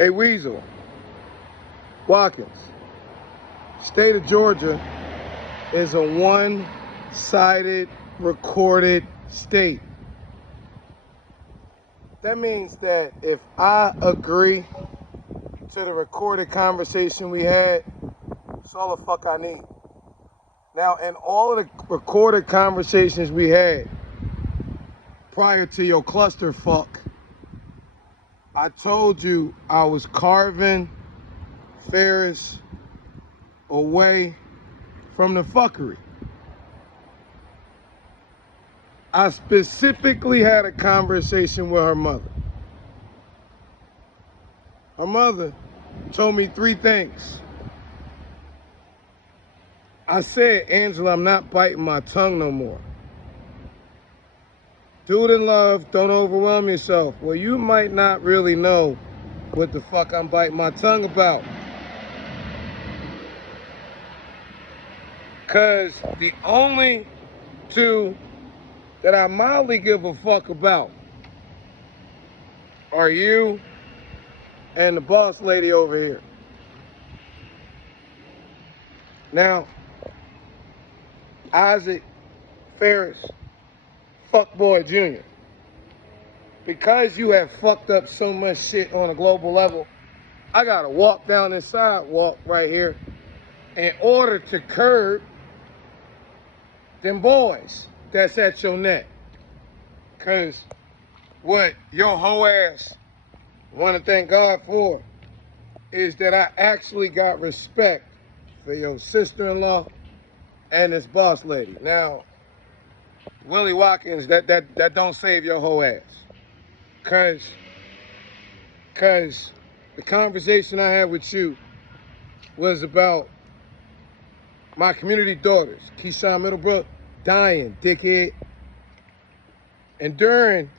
Hey, Weasel, Watkins, state of Georgia is a one-sided recorded state. That means that if I agree to the recorded conversation we had, that's all the fuck I need. Now, in all of the recorded conversations we had prior to your clusterfuck, I told you I was carving Ferris away from the fuckery. I specifically had a conversation with her mother. Her mother told me three things. I said, Angela, I'm not biting my tongue no more. Do it in love, don't overwhelm yourself. Well, you might not really know what the fuck I'm biting my tongue about. Cause the only two that I mildly give a fuck about are you and the boss lady over here. Now, Isaac Ferris, fuckboy Jr., because you have fucked up so much shit on a global level, I gotta walk down this sidewalk right here in order to curb them boys that's at your neck. Cause what your hoe ass wanna thank God for is that I actually got respect for your sister-in-law and this boss lady. Now, Willie Watkins, that don't save your whole ass. Cause the conversation I had with you was about my community daughters, Keyshawn Middlebrook, dying, dickhead. And during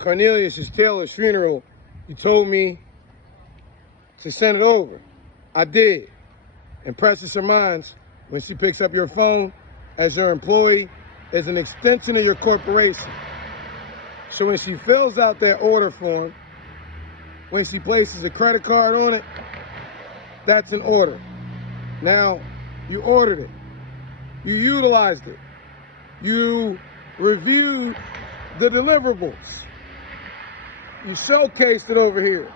Cornelius Taylor's funeral, you told me to send it over. I did. And Precious Hermines, when she picks up your phone as your employee, is an extension of your corporation. So when she fills out that order form, when she places a credit card on it, that's an order. Now, you ordered it. You utilized it. You reviewed the deliverables. You showcased it over here.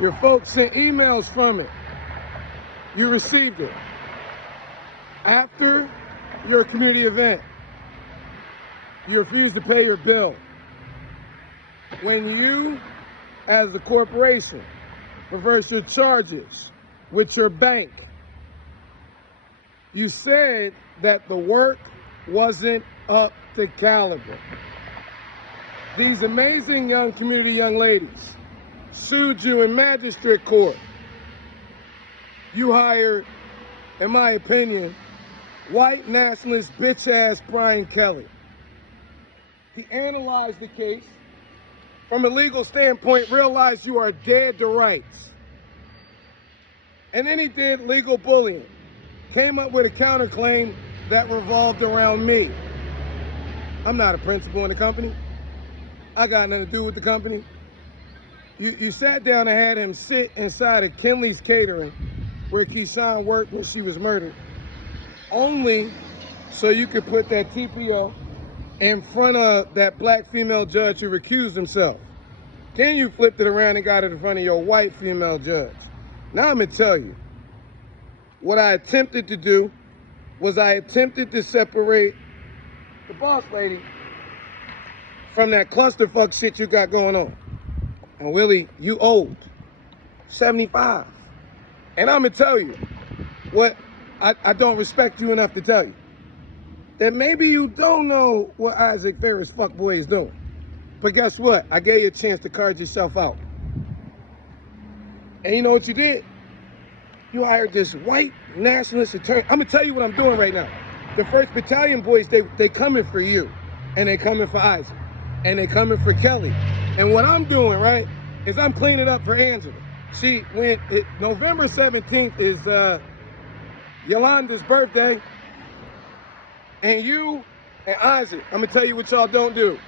Your folks sent emails from it. You received it. After your community event, you refused to pay your bill. When you, as the corporation, reverse your charges with your bank, you said that the work wasn't up to caliber. These amazing young community young ladies sued you in magistrate court. You hired, in my opinion, white nationalist bitch-ass Brian Kelly. He analyzed the case from a legal standpoint, realized you are dead to rights. And then he did legal bullying. Came up with a counterclaim that revolved around me. I'm not a principal in the company. I got nothing to do with the company. You sat down and had him sit inside of Kinley's Catering, where Keyshawn worked when she was murdered, only so you could put that TPO in front of that black female judge who recused himself. Then you flipped it around and got it in front of your white female judge. Now I'm gonna tell you, what I attempted to do was I attempted to separate the boss lady from that clusterfuck shit you got going on. And Willie, you old 75. And I'm gonna tell you what I don't respect you enough to tell you. That maybe you don't know what Isaac Ferris fuckboy is doing. But guess what? I gave you a chance to card yourself out. And you know what you did? You hired this white nationalist attorney. I'm gonna tell you what I'm doing right now. The 1st Battalion boys, they coming for you. And they coming for Isaac. And they coming for Kelly. And what I'm doing, right, is I'm cleaning up for Angela. See, November 17th is Yolanda's birthday. And you and Isaac, I'm gonna tell you what y'all don't do.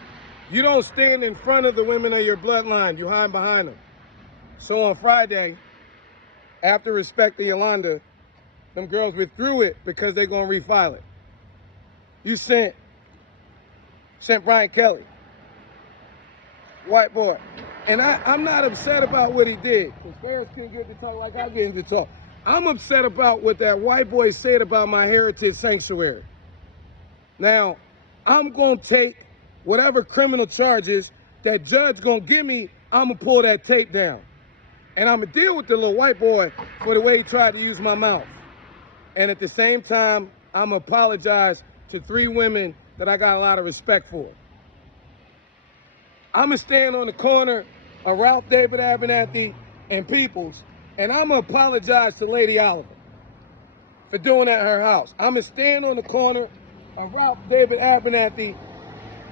You don't stand in front of the women of your bloodline. You hide behind them. So on Friday, after Respect to Yolanda, them girls withdrew it because they're going to refile it. You sent Brian Kelly, white boy. And I'm not upset about what he did, because fans can't get to talk like I get to talk. I'm upset about what that white boy said about my heritage sanctuary. Now, I'm going to take whatever criminal charges that judge going to give me, I'm going to pull that tape down. And I'm going to deal with the little white boy for the way he tried to use my mouth. And at the same time, I'm going to apologize to 3 women that I got a lot of respect for. I'm going to stand on the corner of Ralph David Abernathy and Peoples, and I'm going to apologize to Lady Oliver for doing that at her house. I'm going to stand on the corner of Ralph David Abernathy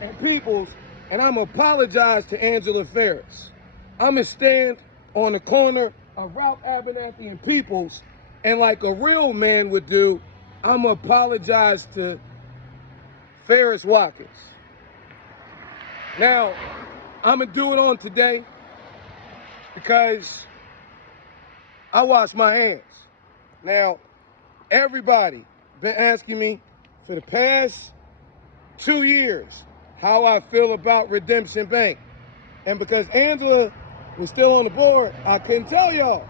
and Peoples, and I'm going to apologize to Angela Ferris. I'm going to stand on the corner of Ralph Abernathy and Peoples, and like a real man would do, I'm going to apologize to Ferris Watkins. Now, I'm going to do it on today because I wash my hands. Now, everybody been asking me for the past 2 years how I feel about Redemption Bank. And because Angela was still on the board, I couldn't tell y'all.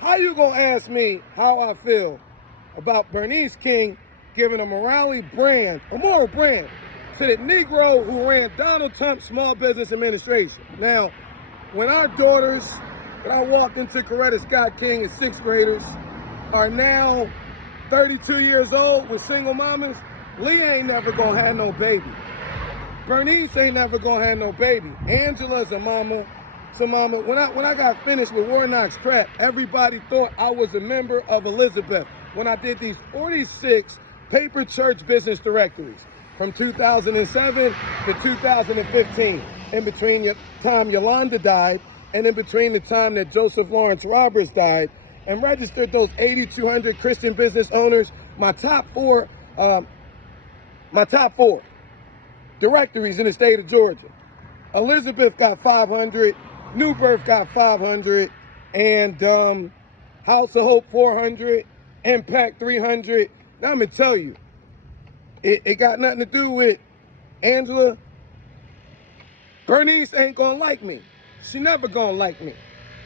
How you gonna ask me how I feel about Bernice King giving a moral brand to the Negro who ran Donald Trump's Small Business Administration? Now, when our daughters, that I walked into Coretta Scott King as 6th graders, are now 32 years old with single mamas, Leah ain't never gonna have no baby. Bernice ain't never gonna have no baby. Angela's a mama. So mama, when I got finished with Warnock's crap, everybody thought I was a member of Elizabeth when I did these 46 paper church business directories from 2007 to 2015, in between the time Yolanda died and in between the time that Joseph Lawrence Roberts died, and registered those 8,200 Christian business owners. My top four directories in the state of Georgia. Elizabeth got 500, New Birth got 500, and House of Hope 400, Impact 300. Now I'm gonna tell you, it got nothing to do with Angela. Bernice ain't gonna like me. She never gonna like me.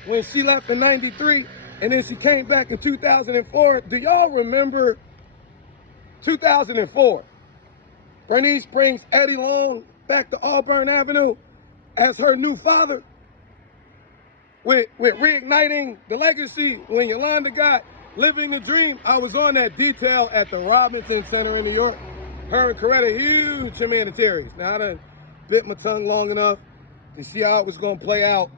When she left in '93, and then she came back in 2004. Do y'all remember 2004? Bernice brings Eddie Long back to Auburn Avenue as her new father, with reigniting the legacy. When Yolanda got Living the Dream, I was on that detail at the Robinson Center in New York. Her and Coretta, huge humanitarians. Now, I done bit my tongue long enough to see how it was going to play out.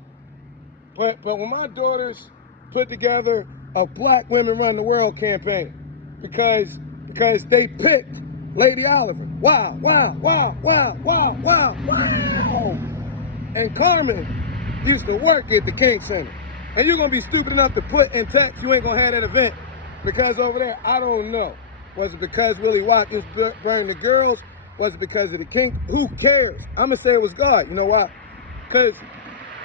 But when my daughters put together a Black Women Run the World campaign, because they picked Lady Oliver. Wow. And Carmen used to work at the King Center. And you're going to be stupid enough to put in text you ain't going to have that event because over there, I don't know. Was it because Willie Watkins burned the girls? Was it because of the King? Who cares? I'm going to say it was God. You know why? Because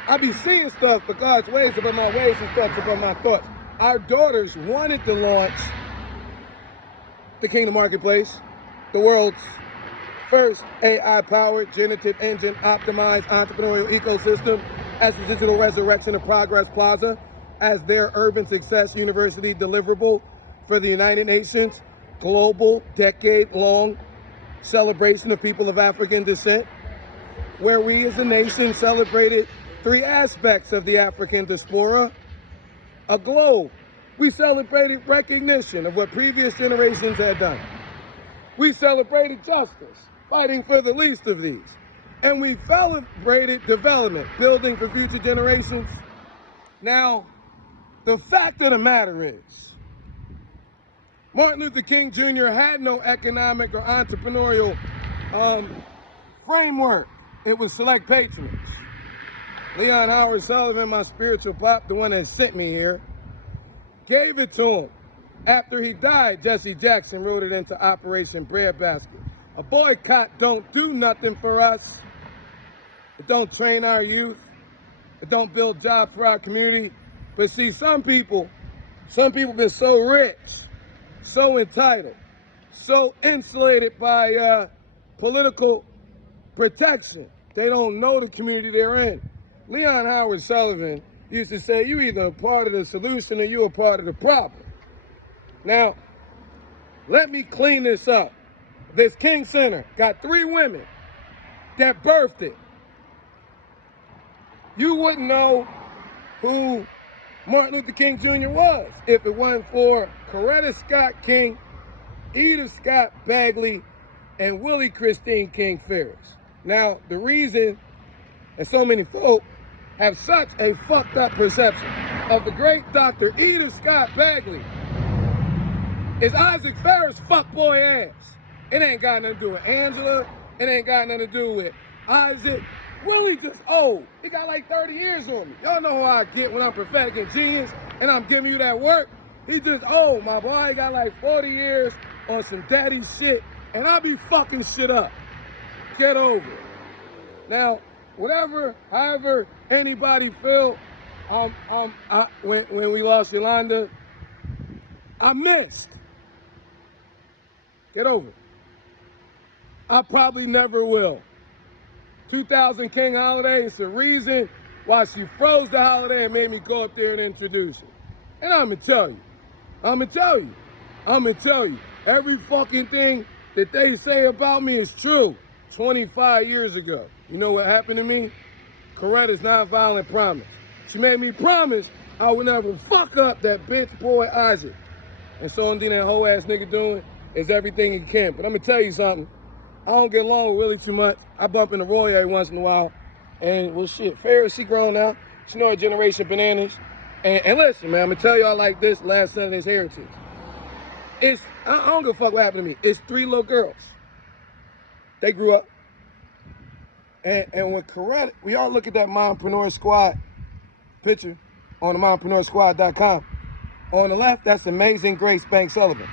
I be seeing stuff, but God's ways above my ways and thoughts above my thoughts. Our daughters wanted to launch the Kingdom Marketplace, the world's first AI-powered, generative engine optimized entrepreneurial ecosystem, as the digital resurrection of Progress Plaza, as their Urban Success University deliverable for the United Nations global decade-long celebration of people of African descent, where we as a nation celebrated 3 aspects of the African diaspora. A globe. We celebrated recognition of what previous generations had done. We celebrated justice, fighting for the least of these. And we celebrated development, building for future generations. Now, the fact of the matter is, Martin Luther King Jr. had no economic or entrepreneurial framework. It was select patronage. Leon Howard Sullivan, my spiritual pop, the one that sent me here, gave it to him. After he died, Jesse Jackson wrote it into Operation Breadbasket. A boycott don't do nothing for us. It don't train our youth. It don't build jobs for our community. But see, some people been so rich, so entitled, so insulated by political protection. They don't know the community they're in. Leon Howard Sullivan used to say, you either a part of the solution or you a part of the problem. Now, let me clean this up. This King Center got 3 women that birthed it. You wouldn't know who Martin Luther King Jr. was if it wasn't for Coretta Scott King, Eda Scott Bagley, and Willie Christine King Ferris. Now, the reason that so many folk have such a fucked up perception of the great Dr. Eda Scott Bagley is Isaac Ferris' fuckboy ass. It ain't got nothing to do with Angela. It ain't got nothing to do with Isaac. Willie just old. He got like 30 years on me. Y'all know how I get when I'm prophetic genius and I'm giving you that work. He just old, my boy. He got like 40 years on some daddy shit, and I be fucking shit up. Get over it. Now, however anybody feel, when we lost Yolanda, I missed. Get over it. I probably never will. 2000 King holiday is the reason why she froze the holiday and made me go up there and introduce it. And I'm gonna tell you, every fucking thing that they say about me is true. 25 years ago, you know what happened to me? Coretta's nonviolent promise. She made me promise I would never fuck up that bitch boy Isaac. And so only that whole ass nigga doing is everything he can. But I'm gonna tell you something. I don't get along with Willie too much. I bump into Roy every once in a while. And, well, shit, Ferris, she grown now. She know her generation bananas. And listen, man, I'm going to tell y'all like this last Sunday's Heritage. I don't give a fuck what happened to me. It's 3 little girls. They grew up. And when Coretta, we all look at that Mompreneur Squad picture on the mompreneurSquad.com. On the left, that's Amazing Grace Banks Sullivan.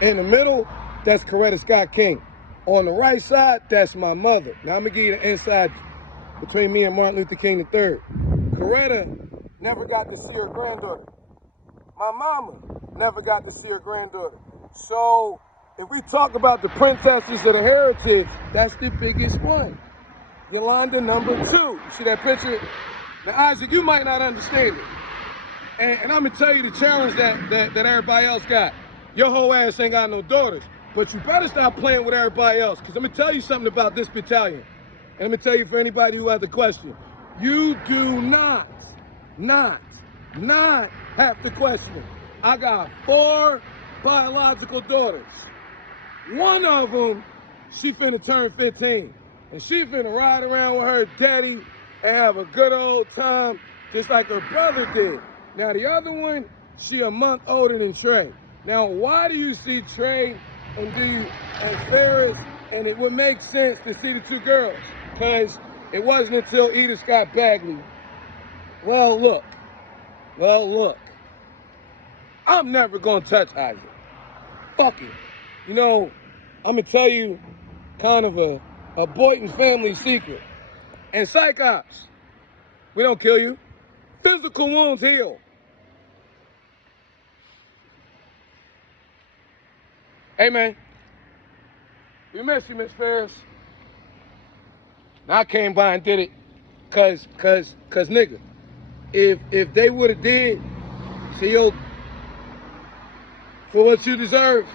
In the middle, that's Coretta Scott King. On the right side, that's my mother. Now, I'm going to give you the inside between me and Martin Luther King III. Coretta never got to see her granddaughter. My mama never got to see her granddaughter. So, if we talk about the princesses of the heritage, that's the biggest one. Yolanda number 2. You see that picture? Now, Isaac, you might not understand it. And I'm going to tell you the challenge that everybody else got. Your whole ass ain't got no daughters. But you better stop playing with everybody else, because I'm going to tell you something about this battalion. And I'm going to tell you for anybody who has a question. You do not have to question it. I got 4 biological daughters. One of them, she finna turn 15. And she finna ride around with her daddy and have a good old time, just like her brother did. Now, the other one, she a month older than Trey. Now, why do you see Trey and Ferris, and it would make sense to see the 2 girls? Because it wasn't until Eda Scott Bagley, well, look, I'm never going to touch Isaac. Fuck it. You know, I'm going to tell you kind of a Boynton family secret. And psych ops, we don't kill you. Physical wounds heal. Hey, man, we miss you, Miss Ferris. Now, I came by and did it cause nigga, if they would have did, see, yo, for what you deserve,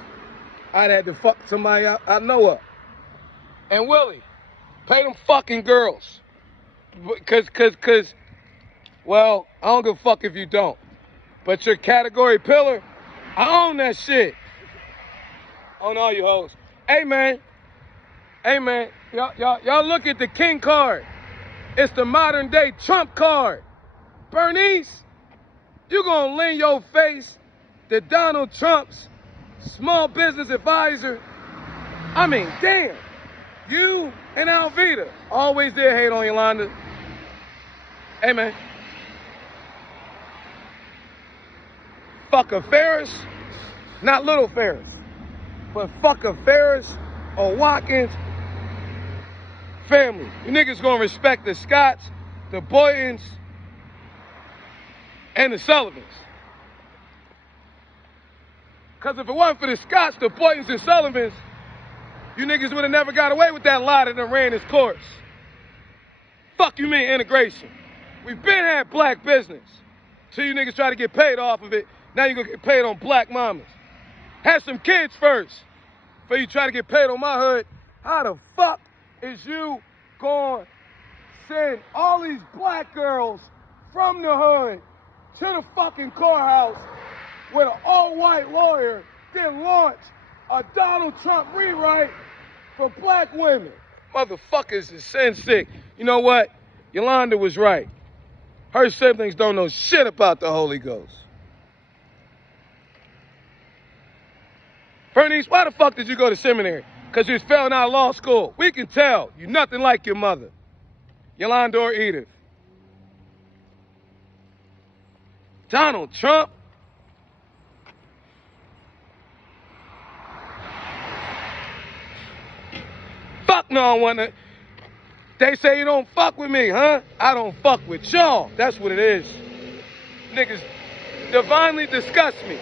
I'd had to fuck somebody I know of. And Willie, pay them fucking girls. Cause, well, I don't give a fuck if you don't. But your category pillar, I own that shit. On all you hoes. Hey, man, y'all look at the King card. It's the modern day Trump card. Bernice, you gonna lean your face to Donald Trump's small business advisor? I mean, damn. You and Alveda always did hate on Yolanda. Hey, man. Fuck a Ferris, not little Ferris, but fuck a Ferris or Watkins family. You niggas gonna respect the Scotts, the Boytons, and the Sullivans. Because if it wasn't for the Scotts, the Boytons, and Sullivans, you niggas would have never got away with that lie that done ran its course. Fuck you mean integration? We've been had black business. Till you niggas try to get paid off of it, now you gonna get paid on black mamas. Have some kids first, before you try to get paid on my hood. How the fuck is you gonna send all these black girls from the hood to the fucking courthouse with an all-white lawyer, then launch a Donald Trump rewrite for black women? Motherfuckers is sin sick. You know what? Yolanda was right. Her siblings don't know shit about the Holy Ghost. Bernice, why the fuck did you go to seminary? Because you was failing out of law school. We can tell. You nothing like your mother. Yolanda or Edith. Donald Trump? Fuck no, I wanna. They say you don't fuck with me, huh? I don't fuck with y'all. That's what it is. Niggas divinely disgust me.